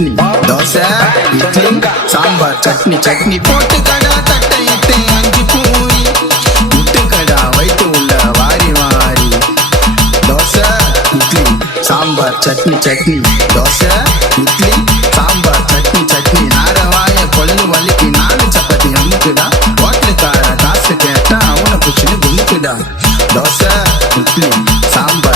சட்னி தோசை இட்லி சாம்பார் சட்னி சட்னி போட்டு கடா தட்டை இட்டு அஞ்சு பூரி முட்டு கடா வைத்து உள்ள வாரி வாரி தோசை இட்லி சாம்பார் சட்னி சட்னி தோசை இட்லி சாம்பார் சட்னி சட்னி நாரவாய கொள்ளு வலிக்கு 4 சப்பாத்தி அமுக்குடா ஹோட்டலுக்கார காசு கேட்டா அவனை பிடிச்சின்னு குமுக்குடா தோசை இட்லி சாம்பார்